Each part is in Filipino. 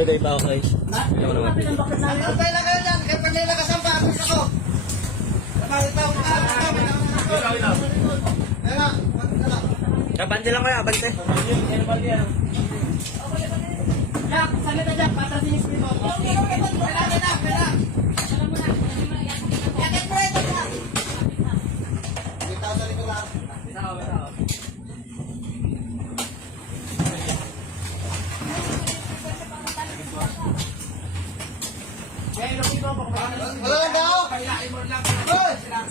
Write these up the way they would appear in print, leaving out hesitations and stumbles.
third eye pa ako guys. Hindi ako naman pili. Antay lang kayo dyan. Kaya pag may nakasampa, alis ako. Nakita ko ka. Ayun na. Abante lang kayo, abante. Jack, salit na Jack. Patasin yung speed mo. Pera. Yakit mo ito Jack. Kita ko sa likod lang. Wala lang daw.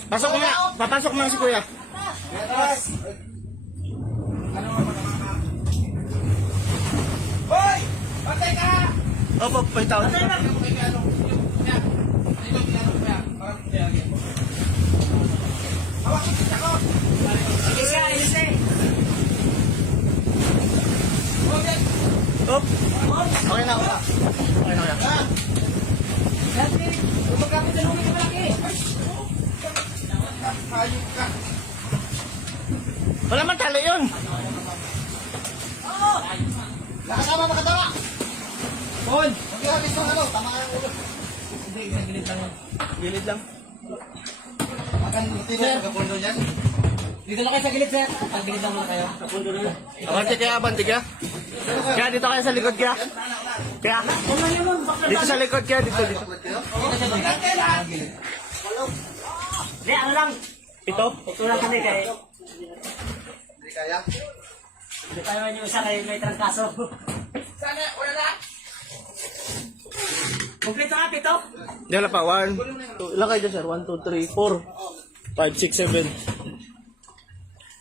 Pasok mo na, papasok mo na si kuya. Hoy! Patay ka! Opo, pagtawad. Op. Okay na, kuya. Okay na, kuya. Wala man tali yun. Nakatama! Paul! Mag-ihabis ng ano? Tama ang ulo. Hindi, gilid lang yan. Gilid lang. Makan-muti na pagkapundo niyan. Dito lang kayo sa gilid, sir. Ang gilid lang muna kayo. Abante kaya, abante kaya. Kaya dito kayo sa likod kaya. Kaya. Dito sa likod kaya, dito. Hindi, ano lang. Ito? Ito lang kami kay... Hindi kaya. Hindi tayo man yung isa kay may trangkaso. Sana, wala na. Kompleto nga, pito. Hindi, wala pa. 1, 2, ilan kayo dyan, sir? 1, 2, 3, 4, 5, 6, 7.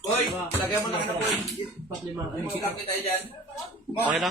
Boy, lagyan mo na ka na boy. Kita kita dyan. Okay na?